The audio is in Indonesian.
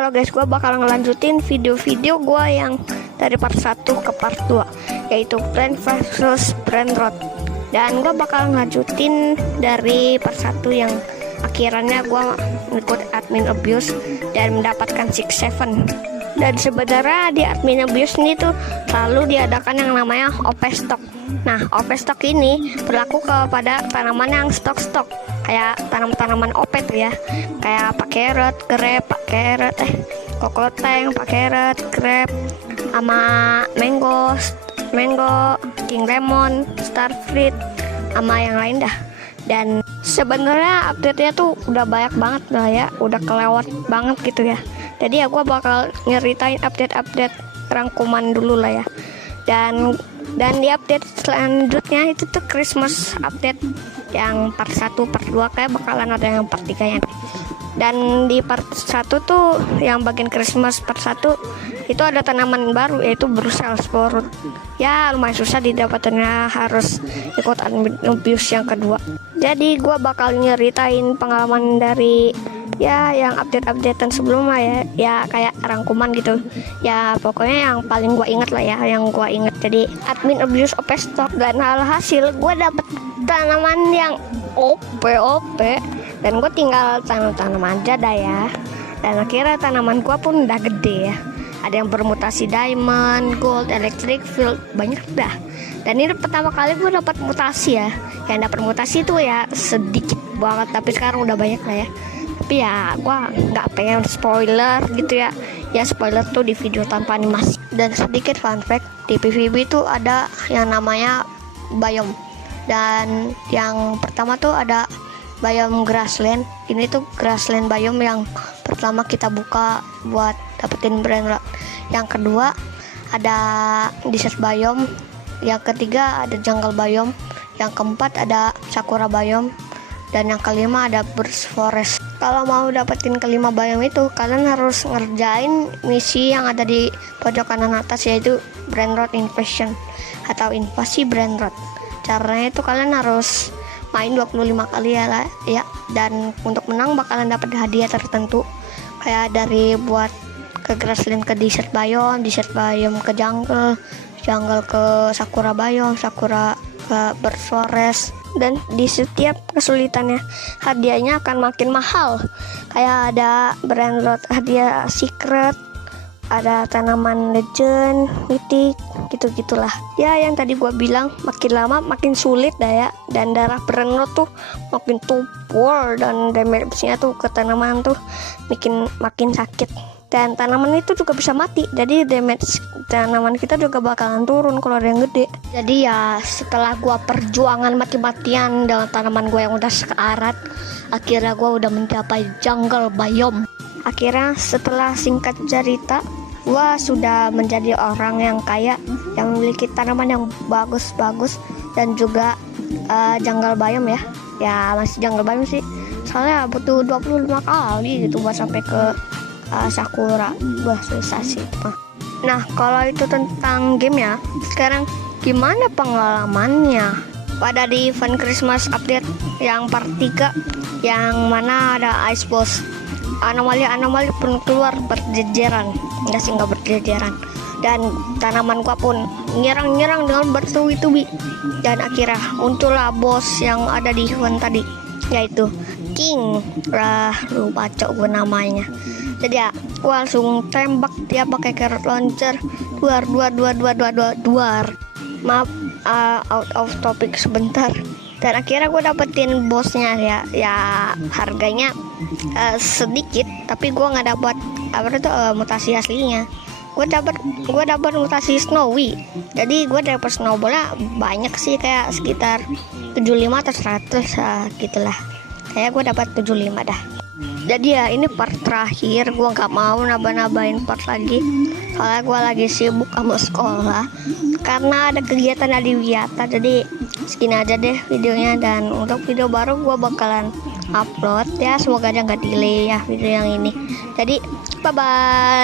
Halo guys, gue bakal ngelanjutin video-video gue yang dari part 1 ke part 2, yaitu Brand versus Brand Rot. Dan gue bakal ngelanjutin dari part 1 yang akhirnya gue ikut admin abuse dan mendapatkan 6-7. Dan sebenarnya di admin abuse ini tuh selalu diadakan yang namanya OP stock. Nah, OP stock ini berlaku kepada tanaman yang stok-stok, kayak tanaman OP tuh ya, kayak pak carrot, grape, kokoloteng, pak carrot, grape, sama mango, king lemon, star fruit, sama yang lain dah. Dan sebenarnya update-nya tuh udah banyak banget lah ya, udah kelewat banget gitu ya. Jadi ya gue bakal nyeritain update-update rangkuman dulu lah ya. Dan di update selanjutnya itu tuh Christmas update yang part 1, part 2 kayak bakalan ada yang part 3 nya. Dan di part 1 tuh yang bagian Christmas part 1 itu ada tanaman baru, yaitu Brussels sprout. Ya lumayan susah didapatinnya, harus ikut admin abuse yang kedua. Jadi gue bakal nyeritain pengalaman dari ya yang update-updatean sebelumnya ya kayak rangkuman gitu ya, pokoknya yang paling gue inget lah ya, yang gue inget. Jadi admin abuse OP stock, dan alhasil gue dapet tanaman yang OP dan gue tinggal tanam aja dah ya. Dan akhirnya tanaman gue pun udah gede ya, ada yang bermutasi diamond, gold, electric field, banyak dah. Dan ini pertama kali gue dapat mutasi ya, yang dapat mutasi itu ya sedikit banget, tapi sekarang udah banyak lah ya. Tapi ya gue nggak pengen spoiler gitu ya, spoiler tuh di video tanpa animasi. Dan sedikit fun fact, di PVB tuh ada yang namanya biome, dan yang pertama tuh ada biome grassland. Ini tuh grassland biome yang pertama kita buka buat dapetin brand rot. Yang kedua ada desert biome, yang ketiga ada jungle biome, yang keempat ada sakura biome, dan yang kelima ada burst forest. Kalau mau dapetin kelima biome itu, kalian harus ngerjain misi yang ada di pojok kanan atas, yaitu brand rot invasion atau invasi brand rot. Caranya itu kalian harus main 25 kali ya, dan untuk menang bakalan dapat hadiah tertentu, kayak dari buat ke grassland ke desert biome ke jungle ke sakura biome, sakura ke burst forest. Dan di setiap kesulitannya hadiahnya akan makin mahal, kayak ada brand rot hadiah secret, ada tanaman legend, mythic, gitu-gitulah ya. Yang tadi gue bilang, makin lama makin sulit dah ya, dan darah brand rot tuh makin tumpul, dan damage-nya tuh ke tanaman tuh makin sakit, dan tanaman itu juga bisa mati. Jadi damage tanaman kita juga bakalan turun kalau ada yang gede. Jadi ya setelah gua perjuangan mati-matian dengan tanaman gua yang udah sekarat, akhirnya gua udah mencapai jungle biome. Akhirnya setelah singkat cerita, gua sudah menjadi orang yang kaya, yang memiliki tanaman yang bagus-bagus, dan juga jungle biome ya masih jungle biome sih, soalnya butuh 25 kali gitu buat sampai ke sakura. Susah sih. Nah, kalau itu tentang game ya. Sekarang gimana pengalamannya pada di event Christmas update yang part 3, yang mana ada ice boss, anomali pun keluar berjejeran. Enggak berjejeran, dan tanaman gua pun nyerang dengan bertubi-tubi, dan akhirnya muncullah bos yang ada di event tadi, yaitu King. Lupa gue namanya. Jadi ya gue langsung tembak dia pakai carrot launcher, duar. Maaf, out of topic sebentar. Dan akhirnya gue dapetin bosnya ya harganya sedikit, tapi gue nggak dapat mutasi aslinya. Gue dapat mutasi snowy. Jadi gue dapat snowballnya banyak sih, kayak sekitar 75 atau 100 gitulah. Kayak gue dapat 75 dah. Jadi ya ini part terakhir, gue nggak mau nambah-nambahin part lagi, soalnya gue lagi sibuk sama sekolah karena ada kegiatan di Wiyata. Jadi segini aja deh videonya, dan untuk video baru gue bakalan upload ya, semoga aja nggak delay ya video yang ini. Jadi bye bye.